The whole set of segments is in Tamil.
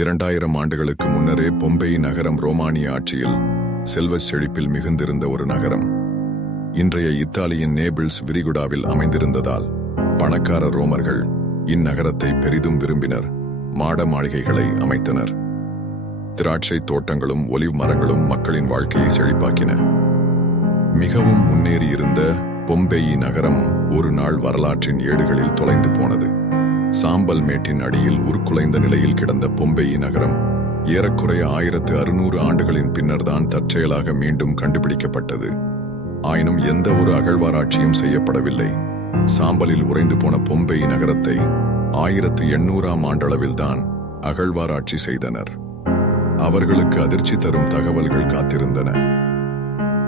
இரண்டாயிரம் ஆண்டுகளுக்கு முன்னரே பொம்பெய் நகரம் ரோமானிய ஆட்சியில் செல்வச் செழிப்பில் மிகுந்திருந்த ஒரு நகரம். இன்றைய இத்தாலியின் நேபிள்ஸ் விரிகுடாவில் அமைந்திருந்ததால் பணக்கார ரோமர்கள் இந்நகரத்தை பெரிதும் விரும்பினர் மாட மாளிகைகளை அமைத்தனர். திராட்சை தோட்டங்களும் ஒலிவ் மரங்களும் மக்களின் வாழ்க்கையை செழிப்பாக்கின. மிகவும் முன்னேறியிருந்த பொம்பெயி நகரம் ஒரு நாள் வரலாற்றின் ஏடுகளில் தொலைந்து போனது. சாம்பல் மேட்டின் அடியில் உருக்குலைந்த நிலையில் கிடந்த பொம்பெயி நகரம் ஏறக்குறைய ஆயிரத்து அறுநூறு ஆண்டுகளின் பின்னர்தான் தற்செயலாக மீண்டும் கண்டுபிடிக்கப்பட்டது. ஆயினும் எந்த ஒரு அகழ்வாராய்ச்சியும் செய்யப்படவில்லை. சாம்பலில் உறைந்து போன பொம்பெய் நகரத்தை ஆயிரத்து எண்ணூறாம் ஆண்டளவில்தான் அகழ்வாராய்ச்சி செய்தனர். அவர்களுக்கு அதிர்ச்சி தரும் தகவல்கள் காத்திருந்தன.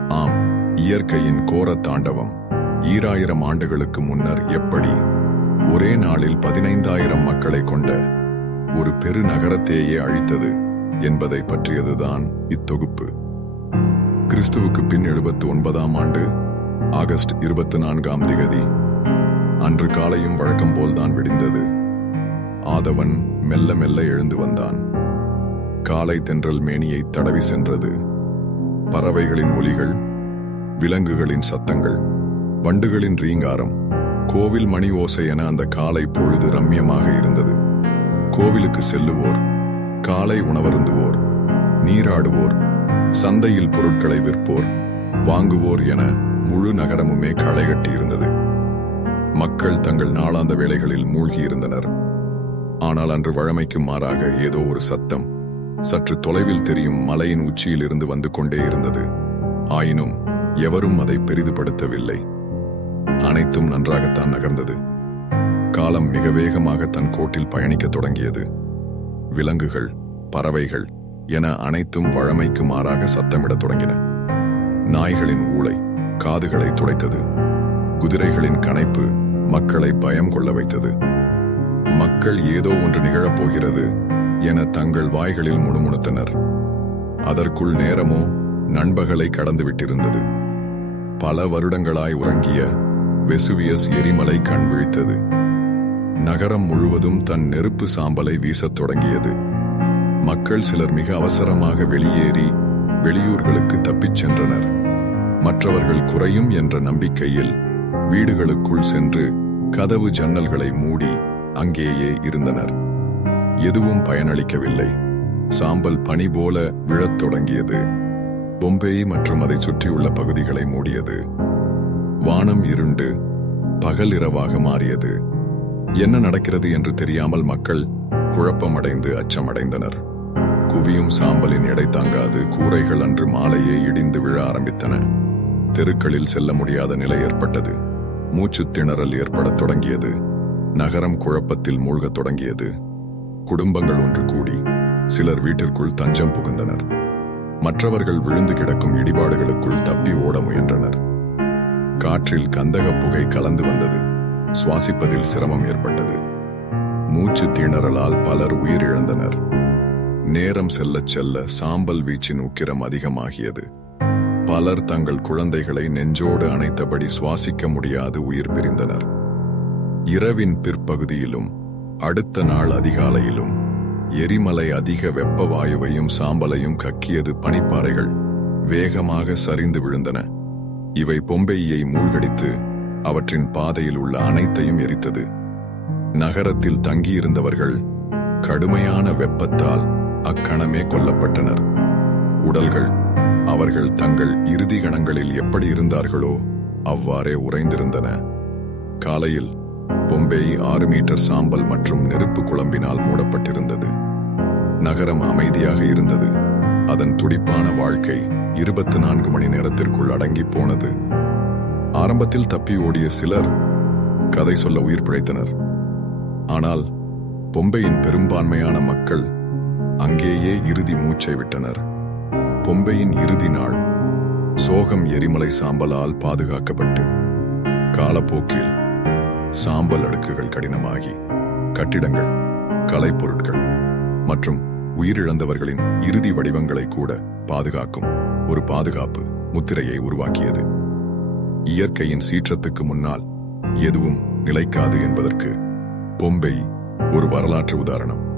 ஆம் இயற்கையின் கோர தாண்டவம். ஈராயிரம் ஆண்டுகளுக்கு முன்னர் எப்படி நாளில் பதினைந்தாயிரம் மக்களை கொண்ட ஒரு பெருநகரத்தையே அழித்தது என்பதை பற்றியதுதான் இத்தொகுப்பு. கிறிஸ்துவுக்கு பின் எழுபத்து ஒன்பதாம் ஆண்டு ஆகஸ்ட் இருபத்தி நான்காம் திகதி அன்று காலையும் வழக்கம் போல்தான் விடிந்தது. ஆதவன் மெல்ல மெல்ல எழுந்து வந்தான். காலை தென்றல் மேனியை தடவி சென்றது. பறவைகளின் ஒலிகள் விலங்குகளின் சத்தங்கள் வண்டுகளின் ரீங்காரம் கோவில் மணி ஓசை என அந்த காலை பொழுது ரம்யமாக இருந்தது. கோவிலுக்கு செல்லுவோர் காலை உணவருந்துவோர் நீராடுவோர் சந்தையில் பொருட்களை விற்போர் வாங்குவோர் என முழு நகரமுமே களைகட்டியிருந்தது மக்கள் தங்கள் நாளாந்த வேலைகளில் மூழ்கியிருந்தனர். ஆனால் அன்று வழமைக்கு மாறாக ஏதோ ஒரு சத்தம் சற்று தொலைவில் தெரியும் மலையின் உச்சியில் இருந்து வந்து கொண்டே இருந்தது. ஆயினும் எவரும் அதை பெரிதுபடுத்தவில்லை. அனைத்தும் நன்றாகத்தான் நகர்ந்தது. காலம் மிக வேகமாக தன் கோட்டில் பயணிக்கத் தொடங்கியது. விலங்குகள் பறவைகள் என அனைத்தும் வழமைக்கு மாறாக சத்தமிடத் தொடங்கின. நாய்களின் ஊளை காதுகளை துடைத்தது. குதிரைகளின் கனைப்பு மக்களை பயம் கொள்ள வைத்தது. மக்கள் ஏதோ ஒன்று நிகழப்போகிறது என தங்கள் வாய்களில் முணுமுணுத்தனர். அதற்குள் நேரமோ நண்பகலை கடந்துவிட்டிருந்தது. பல வருடங்களாய் உறங்கிய வெசுவியஸ் எரிமலை கண்விழித்தது நகரம் முழுவதும் தன் நெருப்பு சாம்பலை வீசத் தொடங்கியது. மக்கள் சிலர் மிக அவசரமாக வெளியேறி வெளியூர்களுக்கு தப்பிச் சென்றனர். மற்றவர்கள் குறையும் என்ற நம்பிக்கையில் வீடுகளுக்குள் சென்று கதவு ஜன்னல்களை மூடி அங்கேயே இருந்தனர். எதுவும் பயனளிக்கவில்லை. சாம்பல் பனி போல விழத் தொடங்கியது. பொம்பேய் மற்றும் அதை சுற்றியுள்ள பகுதிகளை மூடியது. வானம் இருண்டு பகல் இரவாக மாறியது. என்ன நடக்கிறது என்று தெரியாமல் மக்கள் குழப்பமடைந்து அச்சமடைந்தனர். குவியும் சாம்பலின் எடை தாங்காது கூரைகள் அன்று மாலையே இடிந்து விழ ஆரம்பித்தன. தெருக்களில் செல்ல முடியாத நிலை ஏற்பட்டது. மூச்சுத் திணறல் ஏற்படத் தொடங்கியது. நகரம் குழப்பத்தில் மூழ்கத் தொடங்கியது. குடும்பங்கள் ஒன்று கூடி சிலர் வீட்டிற்குள் தஞ்சம் புகுந்தனர். மற்றவர்கள் விழுந்து கிடக்கும் இடிபாடுகளுக்குள் தப்பி காற்றில் கந்தக புகை கலந்து வந்தது. சுவாசிப்பதில் சிரமம் ஏற்பட்டது. மூச்சு திணறலால் பலர் உயிரிழந்தனர். நேரம் செல்லச் செல்ல சாம்பல் வீச்சின் உக்கிரம் அதிகமாகியது. பலர் தங்கள் குழந்தைகளை நெஞ்சோடு அணைத்தபடி சுவாசிக்க முடியாது உயிர் பிரிந்தனர். இரவின் பிற்பகுதியிலும் அடுத்த நாள் அதிகாலையிலும் எரிமலை அதிக வெப்ப வாயுவையும் சாம்பலையும் கக்கியது பனிப்பாறைகள் வேகமாக சரிந்து விழுந்தன. இவை பொம்பெய்யை மூழ்கடித்து அவற்றின் பாதையில் உள்ள அனைத்தையும் எரித்தது. நகரத்தில் தங்கியிருந்தவர்கள் கடுமையான வெப்பத்தால் அக்கணமே கொல்லப்பட்டனர். உடல்கள் அவர்கள் தங்கள் இறுதி கணங்களில் எப்படி இருந்தார்களோ அவ்வாறே உறைந்திருந்தன. காலையில் பொம்பேய் ஆறு மீட்டர் சாம்பல் மற்றும் நெருப்பு குழம்பினால் மூடப்பட்டிருந்தது. நகரம் அமைதியாக இருந்தது. அதன் துடிப்பான வாழ்க்கை இருபத்தி நான்கு மணி நேரத்திற்குள் அடங்கி போனது. ஆரம்பத்தில் தப்பி ஓடிய சிலர் கதை சொல்ல உயிர் பிழைத்தனர். ஆனால் பொம்பையின் பெரும்பான்மையான மக்கள் அங்கேயே இறுதி மூச்சை விட்டனர். பொம்பையின் இறுதி நாள் சோகம் எரிமலை சாம்பலால் பாதுகாக்கப்பட்டு காலப்போக்கில் சாம்பல் அடுக்குகள் கடினமாகி கட்டிடங்கள் கலைப்பொருட்கள் மற்றும் உயிரிழந்தவர்களின் இறுதி வடிவங்களை கூட பாதுகாக்கும் ஒரு பாதுகாப்பு முத்திரையை உருவாக்கியது. இயற்கையின் சீற்றத்துக்கு முன்னால் எதுவும் நிலைக்காது என்பதற்கு பொம்பை ஒரு வரலாற்று உதாரணம்.